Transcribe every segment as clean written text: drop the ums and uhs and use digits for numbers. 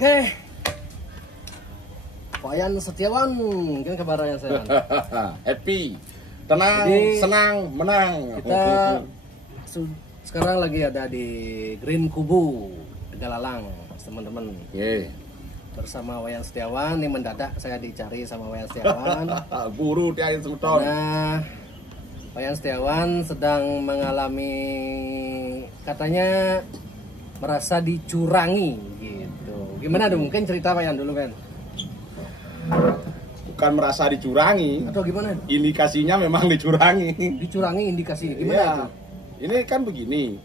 Oke. Pak Yan Setiawan, gimana kabarnya saya? Happy, tenang, Jadi, senang, menang. Kita sekarang lagi ada di Green Kubu Tegalalang, teman-teman. Bersama Wayan Setiawan, ini mendadak saya dicari sama Wayan Setiawan. Buru dia yang semeton. Nah, Wayan Setiawan sedang mengalami, katanya merasa dicurangi gitu. Gimana dong? Mungkin cerita Wayan dulu kan? Bukan merasa dicurangi, Atau gimana? indikasinya memang dicurangi. Dicurangi indikasi gimana Iya. itu? Ini kan begini,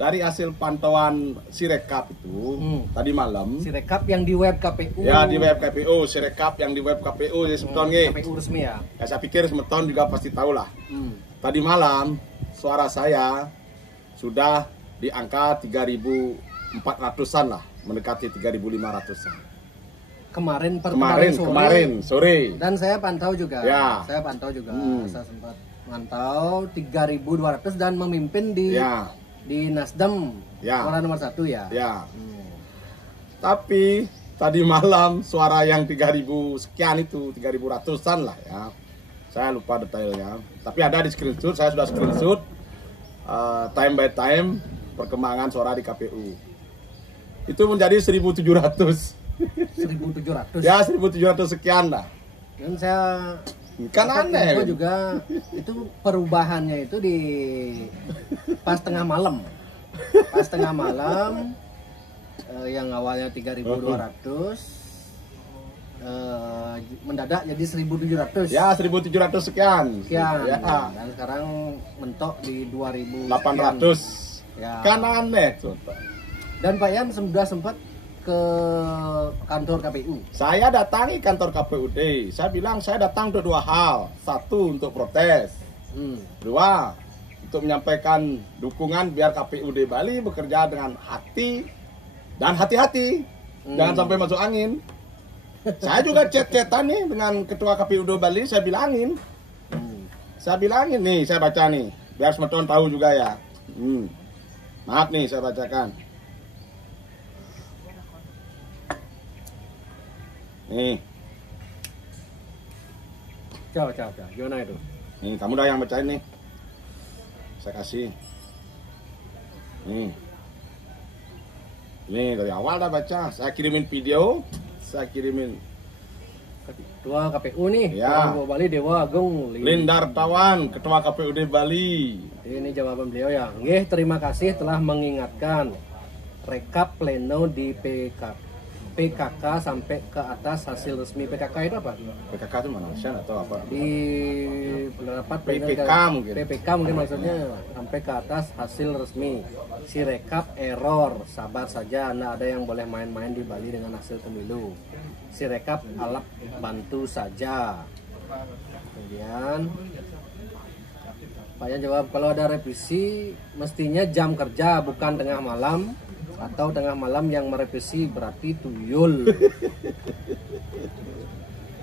dari hasil pantauan Sirekap itu tadi malam, Si rekap yang di web KPU. ya di web KPU, Sirekap yang di web KPU ya semeton KPU resmi ya. Ya saya pikir semeton juga pasti tahu lah. Tadi malam suara saya sudah di angka 3.400-an lah, mendekati 3.500-an. Kemarin sore. Dan saya pantau juga. Ya. Saya pantau juga. Saya sempat mantau 3.200 dan memimpin di Ya. di Nasdem. Ya. Suara nomor 1 ya. Ya. Tapi tadi malam suara yang 3.000 sekian itu, 3.100-an lah ya. Saya lupa detailnya. Tapi ada di screenshot, saya sudah screenshot time by time perkembangan suara di KPU. Itu menjadi 1.700. 1.700. Ya 1.700 sekian lah. Dan saya Kan dapat aneh. info juga itu perubahannya itu di pas tengah malam. Pas tengah malam yang awalnya 3.200 mendadak jadi 1.700. Ya 1.700 sekian. Sekian. Ya. Dan sekarang mentok di 2.000 800. Ya. Kan aneh contoh. Dan Pak Yan sudah sempat ke kantor KPU. Saya datangi kantor KPUD. Saya bilang saya datang untuk 2 hal. 1 untuk protes. 2 untuk menyampaikan dukungan biar KPUD Bali bekerja dengan hati dan hati-hati. Jangan sampai masuk angin. Saya juga chat-chatan nih dengan ketua KPUD Bali, saya bilangin. Saya bilangin nih, saya baca nih. Biar semeton tahu juga ya. Maaf nih saya bacakan. Nih, Coba. Gimana itu? nih kamu dah yang bacain nih. Saya kasih. Nih dari awal dah baca. Saya kirimin video, saya kirimin Ketua KPU nih, Ya. Ketua Bali Dewa Agung Lindar Tawan, ketua KPUD Bali. Ini jawaban beliau ya. Nggih, terima kasih telah mengingatkan. Rekap pleno di PKK sampai ke atas hasil resmi. PKK itu apa? PKK itu mana? Saya atau apa? Di rapat pleno PPK mungkin. PPK mungkin maksudnya sampai ke atas hasil resmi. Si rekap error, sabar saja. Nggak ada yang boleh main-main di Bali dengan hasil pemilu. Si rekap alat bantu saja. Kemudian Pak Yan jawab, kalau ada revisi mestinya jam kerja bukan tengah malam, atau tengah malam yang merevisi berarti tuyul.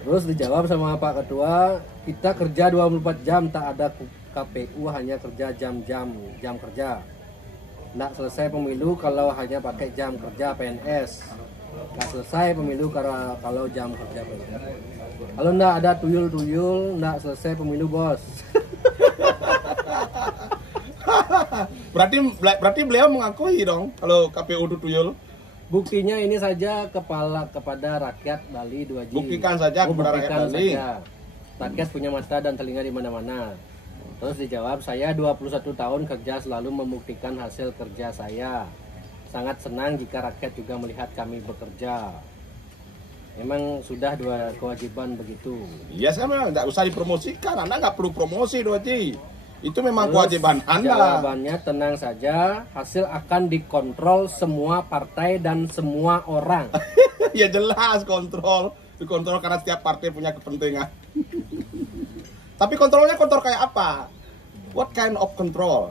Terus dijawab sama Pak Ketua, kita kerja 24 jam, tak ada KPU hanya kerja jam kerja. Nggak selesai pemilu kalau hanya pakai jam kerja PNS. Nggak selesai pemilu kalau jam kerja PNS. Kalau nggak ada tuyul-tuyul, nggak selesai pemilu, bos. Berarti beliau mengakui dong kalau KPU itu tuyul. Buktinya ini saja kepada rakyat Bali 2G. Buktikan saja kepada rakyat Bali. Rakyat punya mata dan telinga di mana-mana. Terus dijawab, saya 21 tahun kerja selalu membuktikan hasil kerja saya. Sangat senang jika rakyat juga melihat kami bekerja. Memang sudah 2 kewajiban begitu. Iya, saya memang nggak usah dipromosikan. Anda nggak perlu promosi 2G. Itu memang Terus kewajiban Anda. Jawabannya tenang saja, hasil akan dikontrol semua partai dan semua orang. Ya jelas dikontrol karena setiap partai punya kepentingan. Tapi kontrolnya kontrol kayak apa? What kind of control?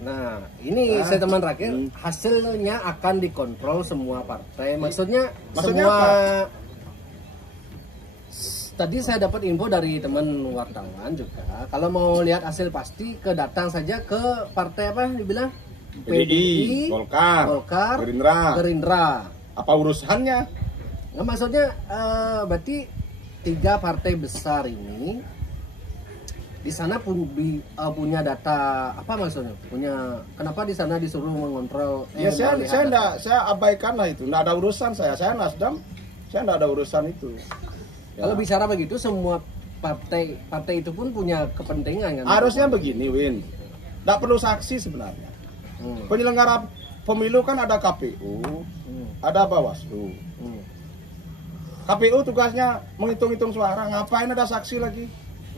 Nah, ini saya teman terakhir, hasilnya akan dikontrol semua partai. Maksudnya semua apa? Tadi saya dapat info dari teman wartawan juga, kalau mau lihat hasil pasti datang saja ke partai apa dibilang? PDI, Golkar, Gerindra. Apa urusannya? Nggak, maksudnya berarti 3 partai besar ini di sana pun punya data apa maksudnya? Kenapa di sana disuruh mengontrol? Ya saya abaikan lah itu. Nggak ada urusan saya. Saya Nasdem, saya nggak ada urusan itu. Ya. Kalau bicara begitu semua partai itu pun punya kepentingan kan? Harusnya begini, Win. Nggak perlu saksi sebenarnya. Penyelenggara pemilu kan ada KPU, ada Bawaslu. KPU tugasnya menghitung-hitung suara, ngapain ada saksi lagi?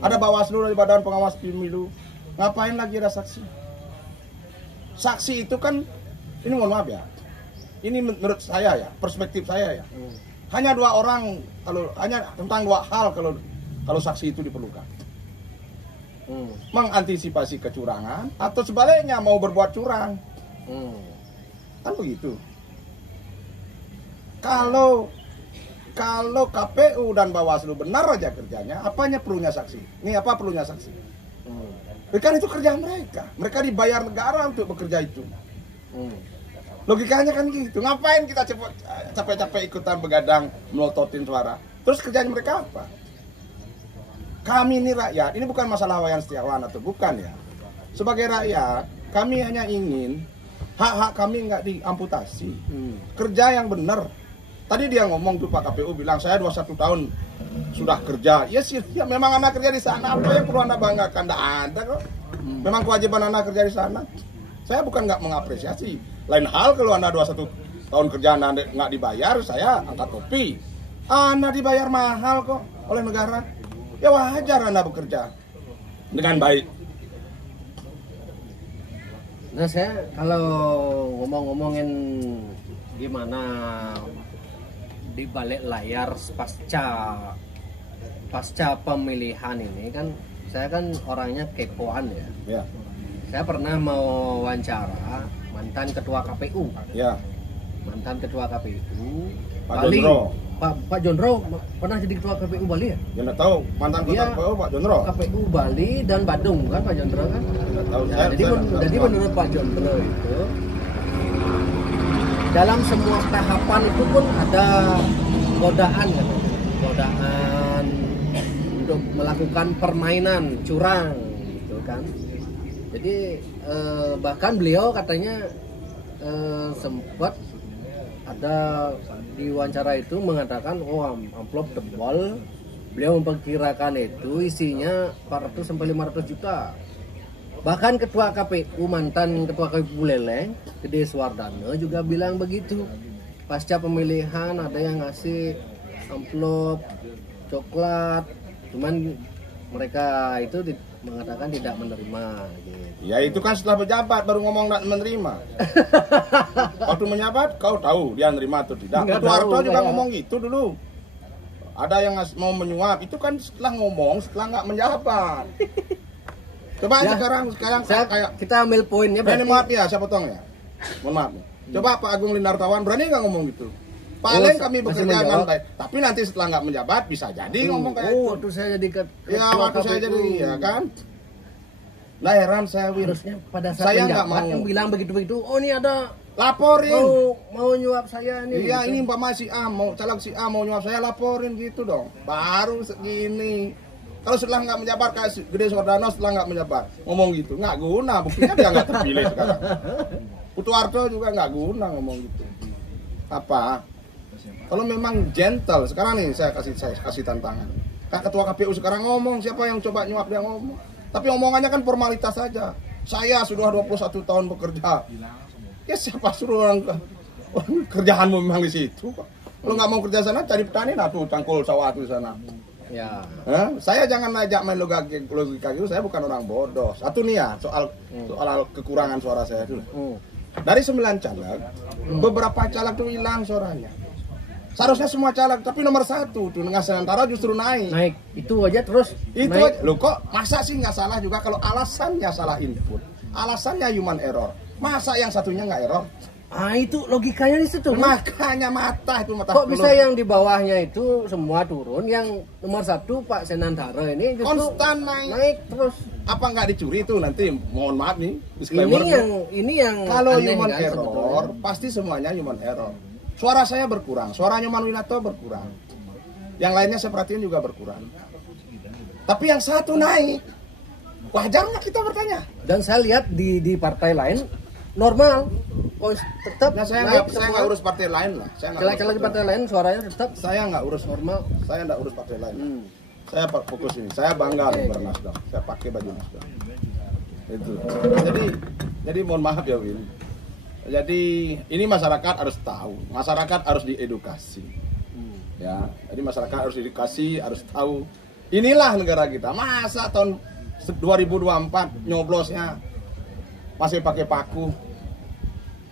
Ada Bawaslu dari Badan Pengawas Pemilu, ngapain lagi ada saksi? Saksi itu kan, ini mohon maaf ya, ini menurut saya ya, perspektif saya ya, hanya 2 orang, hanya tentang 2 hal kalau saksi itu diperlukan. Mengantisipasi kecurangan atau sebaliknya mau berbuat curang. Kan begitu. Kalau KPU dan Bawaslu benar aja kerjanya, apanya perlunya saksi? Ini apa perlunya saksi? Kan itu kerja mereka. Mereka dibayar negara untuk bekerja itu. Logikanya kan gitu. Ngapain kita capek-capek ikutan begadang melototin suara? Terus kerjanya mereka apa? Kami ini rakyat, ini bukan masalah Wayan Setiawan atau bukan ya. Sebagai rakyat, kami hanya ingin hak-hak kami nggak diamputasi. Kerja yang benar. Tadi dia ngomong tuh Pak KPU bilang saya 21 tahun sudah kerja. Ya sih, ya memang anak kerja di sana. Apa yang perlu Anda banggakan? Nggak ada kok. Memang kewajiban anak kerja di sana. Saya bukan nggak mengapresiasi. Lain hal kalau Anda 21 tahun kerja Anda nggak dibayar, saya angkat topi. Anda dibayar mahal kok oleh negara. Ya wajar Anda bekerja dengan baik. Nah, saya kalau ngomongin gimana di balik layar pasca pemilihan ini kan, saya kan orangnya kepoan ya. Saya pernah mau wawancara mantan ketua KPU. Ya. Mantan ketua KPU Pak Bali. Jondro. Pak Jondro pernah jadi ketua KPU Bali ya? Ya nggak tahu mantan ketua KPU Pak Jondro. KPU Bali dan Badung kan Pak Jondro kan? Nggak tahu. Ya, jadi menurut Pak Jondro itu dalam semua tahapan itu pun ada godaan katanya. Godaan untuk melakukan permainan curang gitu kan. Jadi bahkan beliau katanya sempat ada di wawancara itu mengatakan amplop tebal. Beliau memperkirakan itu isinya 400 sampai 500 juta. Bahkan ketua KPU, mantan ketua KPU Buleleng, Gede Suwardana juga bilang begitu. Pasca pemilihan ada yang ngasih amplop coklat, cuman mereka itu mengatakan tidak menerima gitu. Ya itu kan setelah pejabat baru ngomong tidak menerima. Waktu menjabat kau tahu dia menerima atau tidak. Ketua Harto juga ngomong gitu dulu. Ada yang mau menyuap, itu kan setelah ngomong, setelah nggak menjabat. Coba ya, sekarang kita ambil poinnya. Berani maaf ya, saya potong ya. Mohon maaf nih. Coba Pak Agung Lindartawan berani nggak ngomong gitu? Paling kami bekerja dengan baik. Tapi nanti setelah nggak menjabat bisa jadi ngomong kayak itu. Waktu saya jadi waktu saya jadi ya kan. Nah heran saya harusnya pada saat saya nggak mau yang bilang begitu-begitu. Oh ini ada laporin. Mau nyuap saya ini. Iya ini Pak si A mau caleg si A mau nyuap saya, laporin gitu dong. Baru segini. Kalau setelah nggak menjabat kayak Gede Suwardana setelah nggak menjabat ngomong gitu nggak guna, buktinya dia nggak terpilih sekarang. Putu Harto juga nggak guna ngomong gitu. Apa? Kalau memang gentle sekarang nih saya kasih tantangan. Kayak ketua KPU sekarang ngomong, siapa yang coba nyuap dia ngomong. Tapi omongannya kan formalitas saja. Saya sudah 21 tahun bekerja. Ya siapa suruh orang kerjaanmu memang di situ. Kalau nggak mau kerja sana cari petani, nah tuh cangkul sawah tuh sana. Ya. Saya jangan ajak main logika gitu, saya bukan orang bodoh. Satu nih ya, soal kekurangan suara saya dulu. Dari 9 caleg, beberapa caleg tuh hilang suaranya. Seharusnya semua caleg, tapi nomor 1 tuh Ngasantara justru naik. Itu aja terus. Itu aja. Loh kok masa sih nggak salah juga kalau alasannya salah input, alasannya human error. Masa yang satunya nggak error? Itu logikanya di situ. Makanya mata kok bisa yang di bawahnya itu semua turun, yang nomor 1 Pak Senantara ini justru konstan naik terus. Apa nggak dicuri itu nanti? Mohon maaf nih, disclaimer. Ini yang kalau human error pasti semuanya human error. Suara saya berkurang, suara Nyoman Winato berkurang. Yang lainnya saya perhatiin juga berkurang. Tapi yang satu naik. Wajar nggak kita bertanya? Dan saya lihat di partai lain normal. Oh, tetap Nah, saya naik nggak urus partai lain lah. Caleg-caleg di partai lain suaranya tetap. Saya nggak urus normal. Saya nggak urus partai lain. Saya fokus ini. Saya bangga bernasdem. Saya pakai baju Nasdem. Itu. Jadi mohon maaf ya Win. Jadi ini masyarakat harus tahu. Masyarakat harus diedukasi. Ya. Jadi masyarakat harus diedukasi, harus tahu. Inilah negara kita. Masa tahun 2024 nyoblosnya masih pakai paku.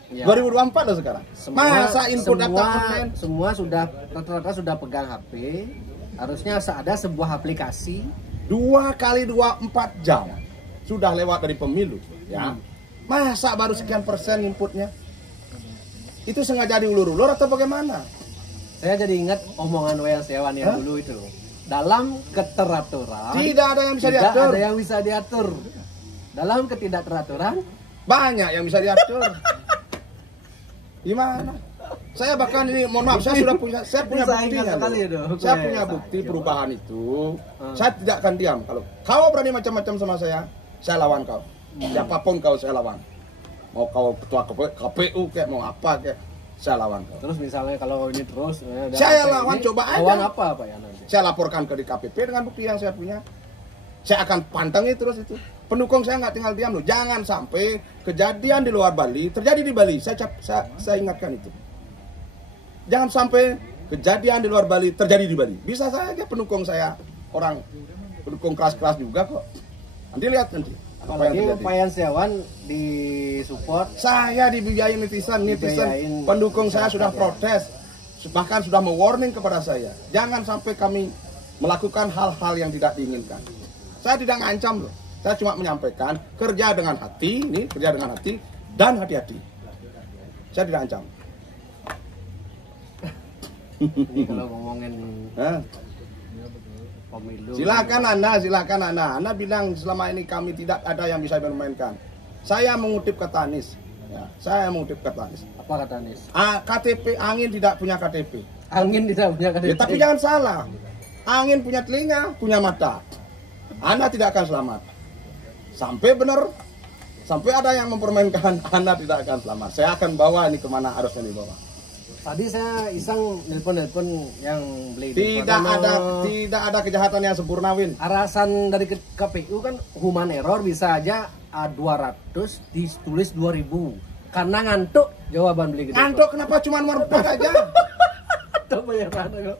Ya. 2024 loh sekarang. Masa input data online semua sudah rata-rata sudah pegang HP. Harusnya ada sebuah aplikasi 2 kali 24 jam sudah lewat dari pemilu, ya. Masa baru sekian persen inputnya? Itu sengaja diulur-ulur atau bagaimana? Saya jadi ingat omongan Wayan Setiawan yang dulu itu. Dalam keteraturan tidak ada yang bisa tidak diatur. ada yang bisa diatur. Dalam ketidakteraturan banyak yang bisa diatur. Gimana? Saya bahkan ini mohon maaf, saya punya buktinya. Saya punya bukti perubahan itu. Saya tidak akan diam kalau kau berani macam-macam sama saya lawan kau. Siapapun kau saya lawan. Mau kau ketua KPU kayak mau apa kayak saya lawan kau. Terus misalnya kalau ini terus saya lawan ini, coba aja. Lawan apa ya nanti? Saya laporkan ke DKPP dengan bukti yang saya punya. Saya akan pantangi terus itu. Pendukung saya nggak tinggal diam loh. Jangan sampai kejadian di luar Bali terjadi di Bali. Saya ingatkan itu. Jangan sampai kejadian di luar Bali terjadi di Bali. Bisa saja pendukung saya orang pendukung keras-keras juga kok. Nanti lihat nanti. Apalagi Wayan Setiawan disupport. Saya dibiayain netizen. Pendukung saya sudah protes. Bahkan sudah mewarning kepada saya. Jangan sampai kami melakukan hal-hal yang tidak diinginkan. Saya tidak ngancam loh. Saya cuma menyampaikan kerja dengan hati, dan hati-hati. Saya tidak ancam. Ini kalau ngomongin pemilu. Silakan Anda. Anda bilang selama ini kami tidak ada yang bisa bermainkan. Saya mengutip kata Anies. Ya, saya mengutip kata Anies. Apa kata Anies? KTP angin tidak punya KTP. Angin tidak punya KTP. Ya, tapi jangan salah. Angin punya telinga, punya mata. Anda tidak akan selamat. Sampai ada yang mempermainkan, Anda tidak akan selamat. Saya akan bawa ini kemana harusnya dibawa. Tadi saya iseng nelpon yang beli. Tidak ada kejahatan yang sempurna, Win. Alasan dari KPU kan human error bisa aja 200 ditulis 2000. Karena ngantuk jawaban beli gede. Ngantuk kenapa cuma nomor 4 aja? Itu bayaran kok.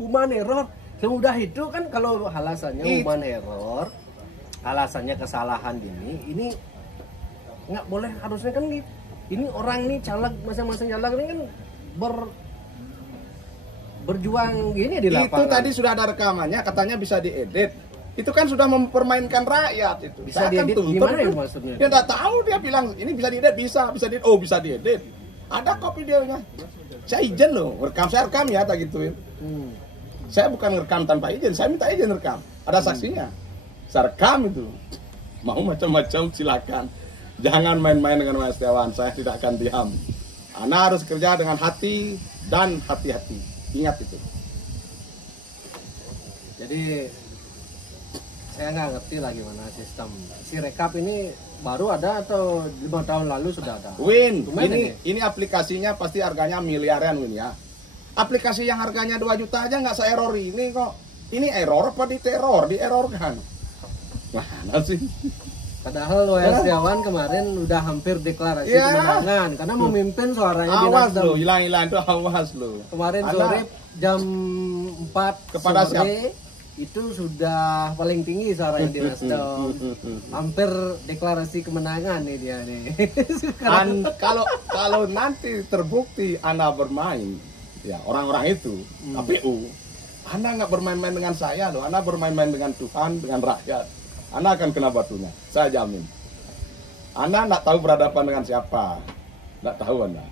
Human error. Semudah itu kan kalau alasannya human error, alasannya kesalahan ini nggak boleh, harusnya kan ini orang nih caleg, masing-masing caleg ini kan berjuang gini di lapangan. Itu tadi sudah ada rekamannya, katanya bisa diedit. Itu kan sudah mempermainkan rakyat itu. Bisa diedit gimana ya maksudnya? Dia nggak tahu, dia bilang ini bisa diedit, bisa diedit. Oh bisa diedit. Ada kok videonya. Saya izin loh, saya rekam ya, tak gituin. Saya bukan rekam tanpa izin, saya minta izin rekam. Ada saksinya. Saya rekam itu. Mau macam-macam silakan. Jangan main-main dengan Wayan Setiawan, saya tidak akan diam. Anda harus kerja dengan hati dan hati-hati. Ingat itu. Jadi saya nggak ngerti lah gimana sistem Sirekap ini baru ada atau 5 tahun lalu sudah ada. Win, ini aplikasinya pasti harganya miliaran Win ya. Aplikasi yang harganya 2 juta aja nggak se-error ini kok. Ini error apa dierorkan? Mana sih? Padahal Wayan Setiawan kemarin udah hampir deklarasi kemenangan karena memimpin suaranya di Nasdem. Awas lo, hilang itu awas lo. Kemarin sore jam 4 kepada sore itu sudah paling tinggi suaranya di Nasdem. Hampir deklarasi kemenangan nih dia nih. Kalau nanti terbukti Anda bermain, ya orang-orang itu KPU, Anda nggak bermain-main dengan saya loh, Anda bermain-main dengan Tuhan, dengan rakyat. Anda akan kena batunya, saya jamin. Anda nggak tahu berhadapan dengan siapa, nggak tahu Anda.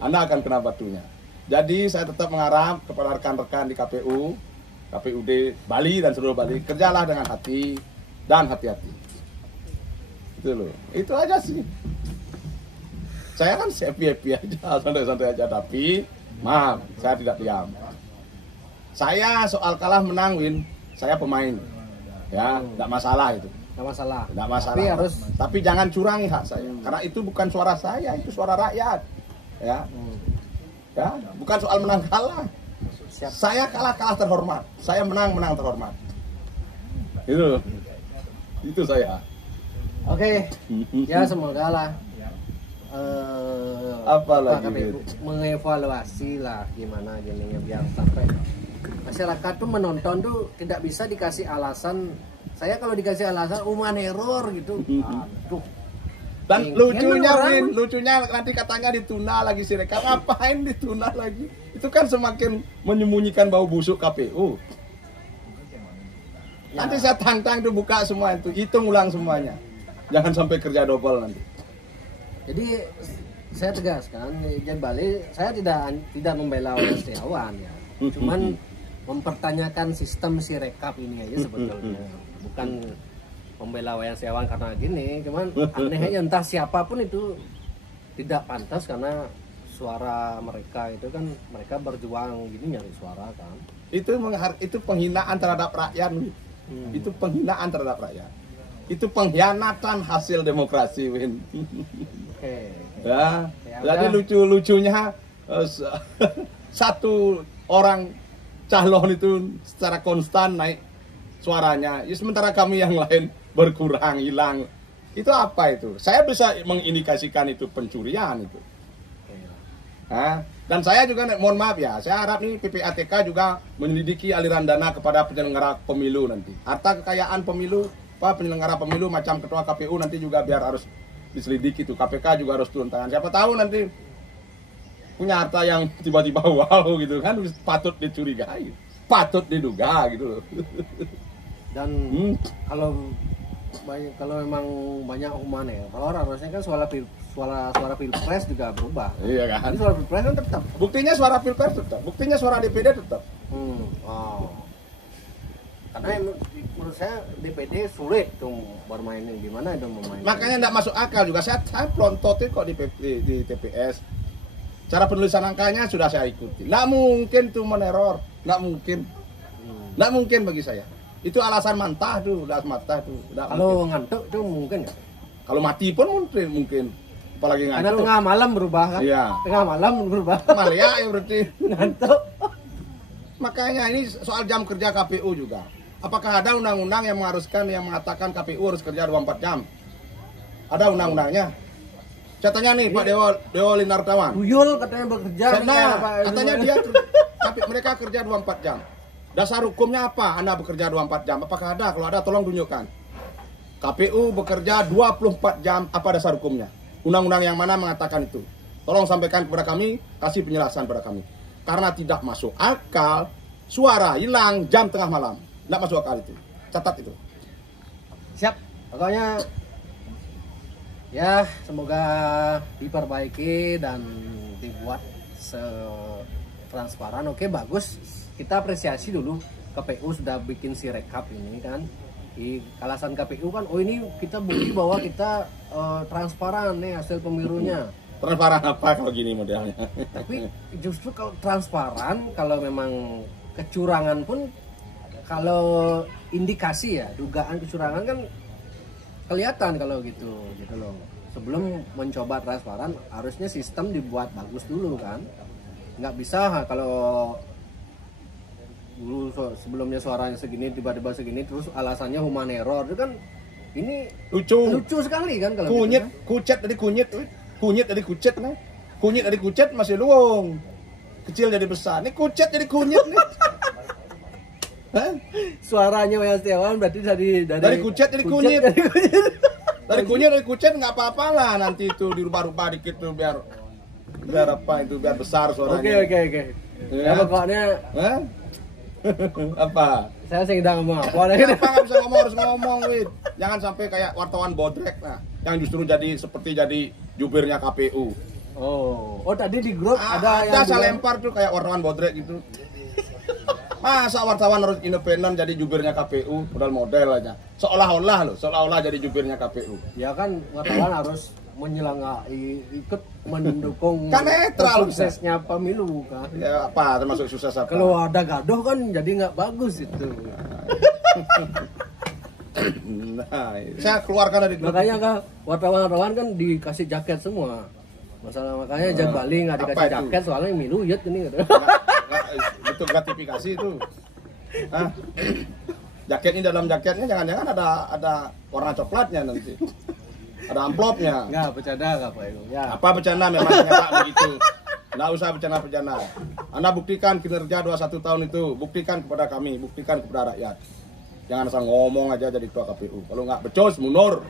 Anda akan kena batunya. Jadi saya tetap mengharap kepada rekan-rekan di KPU, KPUD Bali dan seluruh Bali, kerjalah dengan hati dan hati-hati. Itu loh, itu aja sih. Saya kan happy aja, santai-santai aja, tapi Maaf, saya tidak diam. Saya soal kalah menang win, saya pemain. Ya, tidak masalah itu. Nggak masalah. Tidak masalah. Tapi jangan curangi hak saya. Karena itu bukan suara saya, itu suara rakyat. Ya. Ya, bukan soal menang kalah. Siap. Saya kalah terhormat. Saya menang terhormat. Itu saya. Oke. Ya semoga lah. Apa lagi? KPU mengevaluasi lah gimana jadinya biar sampai masyarakat tuh menonton tuh tidak bisa dikasih alasan. Saya kalau dikasih alasan human error gitu. Aduh. Dan lucunya nanti katanya ditunda lagi Sirekap. Ngapain ditunda lagi? Itu kan semakin menyembunyikan bau busuk KPU. Ya. Nanti saya tantang tuh buka semua itu, hitung ulang semuanya. Jangan sampai kerja double nanti. Jadi saya tegaskan, Jan Bali saya tidak membela Wayan Setiawan ya. Cuman mempertanyakan sistem Sirekap ini aja sebetulnya. Bukan membela Wayan Setiawan karena gini, cuman anehnya entah siapapun itu tidak pantas karena suara mereka itu kan mereka berjuang gini nyari suara kan. Itu penghinaan terhadap rakyat. Itu penghinaan terhadap rakyat. Itu pengkhianatan hasil demokrasi, Win. Oke. Ya. Jadi lucunya satu orang calon itu secara konstan naik suaranya. Ya, sementara kami yang lain berkurang, hilang. Itu apa itu? Saya bisa mengindikasikan itu pencurian itu. Dan saya juga mohon maaf ya, saya harap nih PPATK juga menyelidiki aliran dana kepada penyelenggara pemilu nanti. Harta kekayaan pemilu, penyelenggara pemilu macam ketua KPU nanti juga biar harus diselidiki itu. KPK juga harus turun tangan. Siapa tahu nanti punya harta yang tiba-tiba wow gitu kan, patut dicurigai, patut diduga gitu loh. Dan kalau memang banyak human error harusnya kan suara pilpres juga berubah. Iya kan. Jadi suara pilpres kan tetap. Buktinya suara pilpres tetap. Buktinya suara DPD tetap. Karena menurut saya DPD sulit tuh bermainnya gimana itu memainkan. Makanya tidak masuk akal juga. Saya pelontotin kok di TPS. Cara penulisan angkanya sudah saya ikuti. Nggak mungkin tuh meneror. Nggak mungkin. Nggak mungkin bagi saya. Itu alasan mantah tuh, Kalau ngantuk tuh mungkin. Kalau mati pun mungkin. Apalagi ngantuk. Karena tengah malam berubah kan? Iya. Tengah malam berubah. Malia ya berarti. Ngantuk. Makanya ini soal jam kerja KPU juga. Apakah ada undang-undang yang mengatakan KPU harus kerja 24 jam? Ada undang-undangnya. Katanya nih Pak Dewo Linartawan. Buyul katanya bekerja. Katanya tapi mereka kerja 24 jam. Dasar hukumnya apa? Anda bekerja 24 jam. Apakah ada? Kalau ada tolong tunjukkan. KPU bekerja 24 jam. Apa dasar hukumnya? Undang-undang yang mana mengatakan itu? Tolong sampaikan kepada kami, kasih penjelasan kepada kami. Karena tidak masuk akal, suara hilang jam tengah malam. Tidak masuk akal itu. Catat itu. Siap. Pokoknya ya semoga diperbaiki dan dibuat transparan. Oke, bagus. Kita apresiasi dulu KPU sudah bikin Sirekap ini kan. Di alasan KPU kan, ini kita bukti bahwa kita transparan nih hasil pemilunya. Transparan apa kalau gini modelnya? Tapi justru kalau transparan, kalau memang kecurangan pun, kalau indikasi ya, dugaan kecurangan kan kelihatan kalau gitu loh. Sebelum mencoba transparan, harusnya sistem dibuat bagus dulu kan. Nggak bisa kalau dulu sebelumnya suaranya segini tiba-tiba segini terus alasannya human error itu kan ini lucu sekali kan kalau kunyit gitu, kan? kunyit dari kucet masih luwung kecil jadi besar nih kucet jadi kunyit nih. Suaranya Wayan Setiawan berarti dari kucet jadi kunyit dari kucet nggak apa-apa lah nanti itu dirubah-rubah dikit tuh biar apa itu biar besar suaranya. Oke. Ya pokoknya apa? Saya sedang ngomong apa? Kenapa nggak bisa ngomong, harus ngomong, Wid. Jangan sampai kayak wartawan bodrek lah, yang justru seperti jadi jubirnya KPU. Oh tadi di grup ada saya lempar tuh kayak wartawan bodrek gitu. Masa wartawan harus independen jadi jubirnya KPU, model aja. Seolah-olah jadi jubirnya KPU. Ya kan wartawan harus ikut mendukung Kan netral, suksesnya pemilu kan. Ya apa termasuk sukses apa? Kalau ada gaduh kan jadi nggak bagus itu. Nah, saya keluarkan dari grup. Makanya kan wartawan kan dikasih jaket semua. Masalah makanya Jag Bali nggak Apa dikasih itu? jaket soalnya milu yut ini gitu. Bentuk gratifikasi itu. Hah? Jaket ini dalam jaketnya jangan-jangan ada warna coklatnya nanti. Ada amplopnya. Nggak bercanda nggak Pak Ego. Ya. Apa bercanda memang kenyataan begitu. Nggak usah bercanda-bercanda. Anda buktikan kinerja 21 tahun itu, buktikan kepada kami, buktikan kepada rakyat. Jangan asal ngomong aja jadi ketua KPU. Kalau nggak becos, mundur.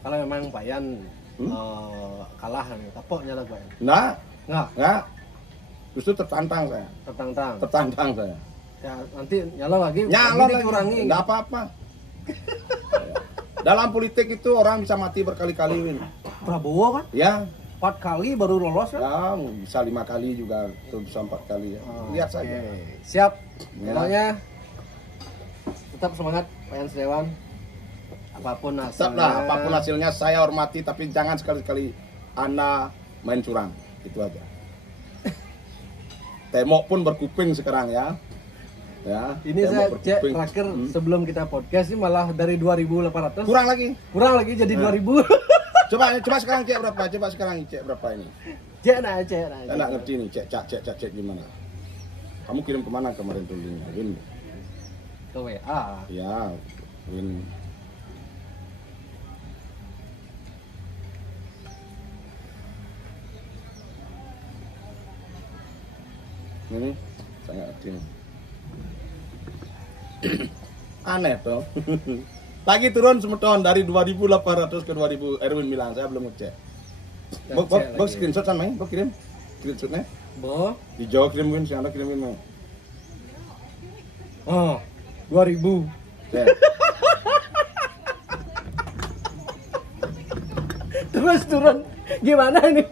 Kalau memang Pak Yan kalah nih, kapoknya lah Pak Yan. Nggak. Justru tertantang saya. Tertantang saya. Ya, nanti nyalon lagi dikurangi. Nggak apa-apa. Dalam politik itu orang bisa mati berkali-kali, Win. Prabowo kan Ya, 4 kali baru lolos kan? ya bisa 5 kali juga, atau bisa 4 kali ya. Lihat saja. Siap. Ya. Pokoknya tetap semangat Pak Yan Setiawan. Apapun hasilnya saya hormati, tapi jangan sekali-kali Anda main curang. Itu aja. Temok pun berkuping sekarang ya. Ya. Ini saya cek terakhir sebelum kita podcast ini malah dari 2.800 kurang lagi jadi 2.000. Coba sekarang cek berapa? Coba sekarang cek berapa ini? Cek. Saya nggak ngerti nih, cek gimana. Kamu kirim kemana kemarin tuh linknya, Win? Ke WA. Ya, Win. Ini saya nggak ngerti nih. Aneh toh. Lagi turun semeton dari 2.800 ke 2.000. Erwin bilang, saya belum ngecek. Bo screenshot sama ini, bo kirim screenshotnya. Bo Hijau kirimin, si Anda kirimin. oh 2.000. Ya. Terus turun. Gimana ini?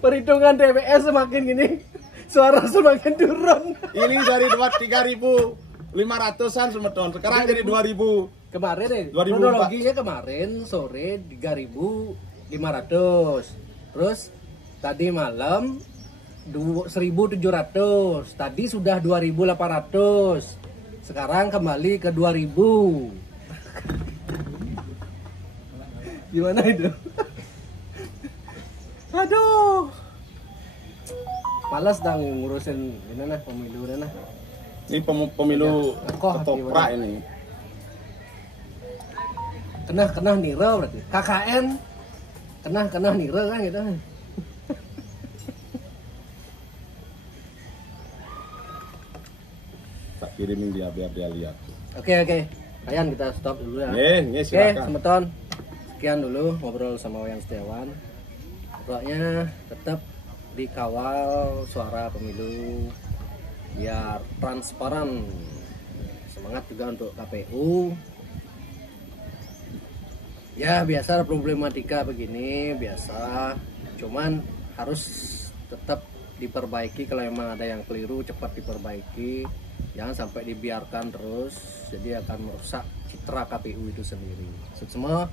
Perhitungan TPS semakin gini, suara semakin turun. Ini dari 3.500-an semeton, sekarang jadi 2.000. Kemarin deh, 2004. kronologinya kemarin sore 3.500. Terus tadi malam 1.700. Tadi sudah 2.800. Sekarang kembali ke 2.000. Gimana itu? Aduh. Malas dah ngurusin ini nah pemilu nah. Ini pemilu Koh, ketoprak gimana? ini. Kena nira berarti. KKN kena nira kan gitu. Tak kirimin dia biar dia lihat. Oke. Ayan kita stop dulu ya. Nih, Oke, silakan. Semeton. Sekian dulu ngobrol sama Wayan Setiawan. Pokoknya tetap dikawal suara pemilu biar transparan. Semangat juga untuk KPU. Ya biasa problematika begini biasa. Cuman harus tetap diperbaiki, kalau memang ada yang keliru cepat diperbaiki. Jangan sampai dibiarkan terus, jadi akan merusak citra KPU itu sendiri. Semua